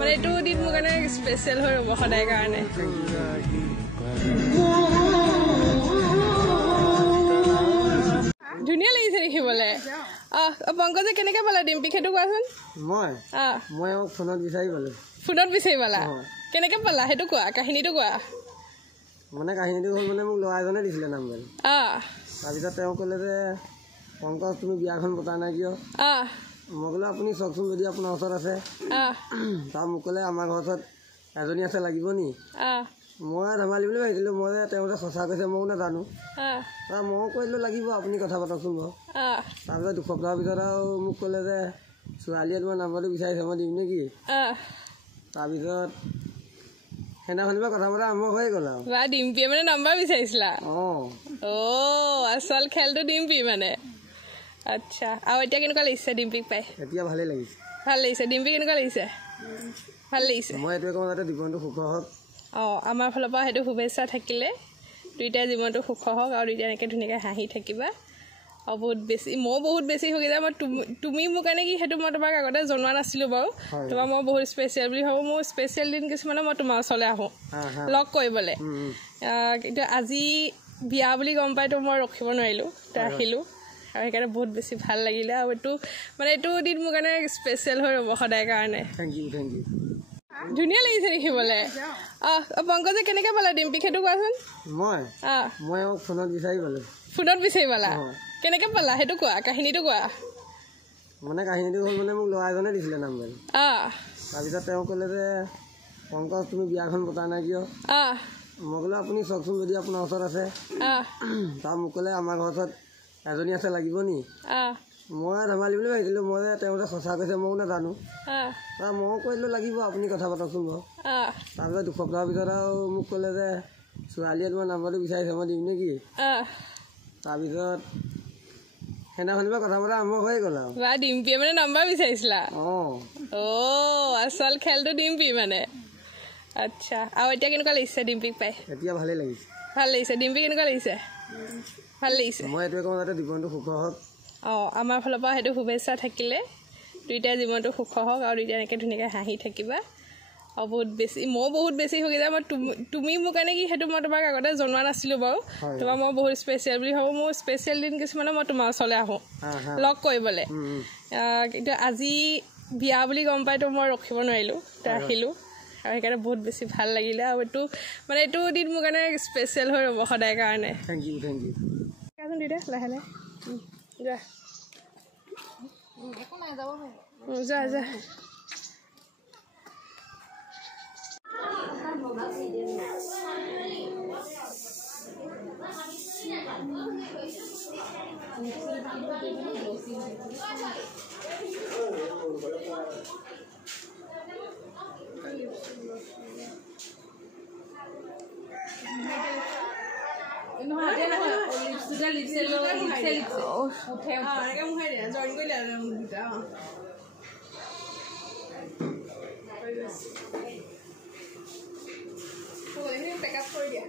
মানে এইটো দিন মোৰ কাৰণে স্পেচিয়েল হৈ ৰ'ব সদায় কাৰণে ধুনীয়া লাগিছে দেখিবলৈ পংকজে কেনেকৈ পালা ডিম্পি সেইটো কোৱাচোন মই ফোনত বিচাৰি পালা কেনেকৈ পালা সেইটো কোৱা কাহিনীটো কোৱা মানে কাহিনীটো হ'ল মানে মোক ল'ৰা এজনে দিছিলে নাম্বাৰ তাৰপিছত তেওঁ ক'লে যে পংকজ তুমি বিয়াখন পতা নাই কিয় মই ক'লো আপুনি চাওকচোন যদি আপোনাৰ ওচৰত আছে তাৰ মোক ক'লে আমাৰ ঘৰৰ ওচৰত এজনী আছে লাগিব নি মই ধেমালি বুলি ভাবিছিলোঁ মই তেওঁ যে সঁচা কৈছে ময়ো নাজানো মই কৈছিলোঁ লাগিব আপুনি কথা পাতকচোন বাৰু তাৰপিছত দুসপ্তাহৰ পিছত আৰু মোক ক'লে যে ছোৱালীয়ে তোমাৰ নাম্বাৰটো বিচাৰিছে মই দিম নেকি তাৰপিছত সেইদিনাখনিৰ পৰা কথা পতা আৰম্ভ হৈ গ'ল আৰু ডিম্পিয়ে মানে নাম্বাৰ বিচাৰিছিলা আচল খেলটো ডিম্পি মানে আচ্ছা আৰু এতিয়া কেনেকুৱা লাগিছে ডিম্পিক পাই এতিয়া ভালেই লাগিছে ভাল লাগিছে ডিম্পি কেনেকুৱা লাগিছে ভাল লাগিছে মই এইটোৱে কওঁ যাতে জীৱনটো সুখ হওক আমাৰ ফালৰ পৰা সেইটো শুভেচ্ছা থাকিলে দুইটাই জীৱনটো সুখ হওক আৰু দুইটা এনেকৈ ধুনীয়াকৈ হাঁহি থাকিবা আৰু ময়ো বহুত বেছি হৈ যায় মই তুমি মোক কাৰণে কি সেইটো মই তোমাক আগতে জনোৱা নাছিলোঁ বাৰু তোমাক মই বহুত স্পেচিয়েল বুলি ভাবোঁ মোৰ স্পেচিয়েল দিন কিছুমানে মই তোমাৰ ওচৰলৈ আহোঁ লগ কৰিবলৈ কিন্তু আজি বিয়া বুলি গম পাইতো মই ৰখিব নোৱাৰিলোঁ আহিলোঁ আৰু সেইকাৰণে বহুত বেছি ভাল লাগিলে আৰু এইটো দিন মোৰ কাৰণে স্পেচিয়েল হৈ ৰ'ব সদায় কাৰণে ধুনীয়া লাগিছে দেখিবলৈ পংকজে কেনেকৈ পালা ডিম্পিক সেইটো কোৱাচোন মই ফোনত বিচাৰি পালা কেনেকৈ পালা সেইটো কোৱা কাহিনীটো কোৱা মানে কাহিনীটো হ'ল মানে মোক ল'ৰা এজনে দিছিলে নাম্বাৰ তাৰপিছত তেওঁ ক'লে যে পংকজ তুমি বিয়াখন পতা নাই কিয় মই ক'লো আপুনি চাওকচোন যদি আপোনাৰ ওচৰত আছে তাৰ মোক ক'লে আমাৰ ঘৰৰ ওচৰত এজনী আছে লাগিব নি মই ধেমালি বুলি ভাবিছিলোঁ মই তেওঁ যে সঁচা কৈছে ময়ো নাজানো মই কৈছিলোঁ লাগিব আপুনি কথা পাতকচোন বাৰু তাৰপিছত দুসপ্তাহৰ পিছত আৰু মোক ক'লে যে ছোৱালীয়ে তোমাৰ নাম্বাৰটো বিচাৰিছে মই দিম নেকি তাৰপিছত সেইদিনাখনিৰ পৰা কথা পতা আৰম্ভ হৈ গ'ল আৰু ডিম্পিয়ে মানে নাম্বাৰ বিচাৰিছিলা আচল খেলটো ডিম্পি মানে আচ্ছা আৰু এতিয়া কেনেকুৱা লাগিছে ডিম্পিক পাই এতিয়া ভালেই লাগিছে ভাল লাগিছে ডিম্পি কেনেকুৱা লাগিছে ভাল লাগিছে মই এইটোৱে কওঁ যাতে জীৱনটো সুখ হওক আমাৰ ফালৰ পৰা সেইটো শুভেচ্ছা থাকিলে দুইটাই জীৱনটো সুখ হওক আৰু দুইটা এনেকৈ ধুনীয়াকৈ হাঁহি থাকিবা আৰু ময়ো বহুত বেছি হৈ যায় মই তুমি মোক কাৰণে কি সেইটো মই তোমাক আগতে জনোৱা নাছিলোঁ বাৰু তোমাক মই বহুত স্পেচিয়েল বুলি ভাবোঁ মোৰ স্পেচিয়েল দিন কিছুমানে মই তোমাৰ ওচৰলৈ আহোঁ লগ কৰিবলৈ কিন্তু আজি বিয়া বুলি গম পাইতো মই ৰখিব নোৱাৰিলোঁ আহিলোঁ আৰু সেইকাৰণে বহুত বেছি ভাল লাগিলে আৰু এইটো দিন মোৰ কাৰণে স্পেচিয়েল হৈ ৰ'ব সদায় কাৰণে দুইটা লাহে লাহে যা পেক আপ কৰি দিয়া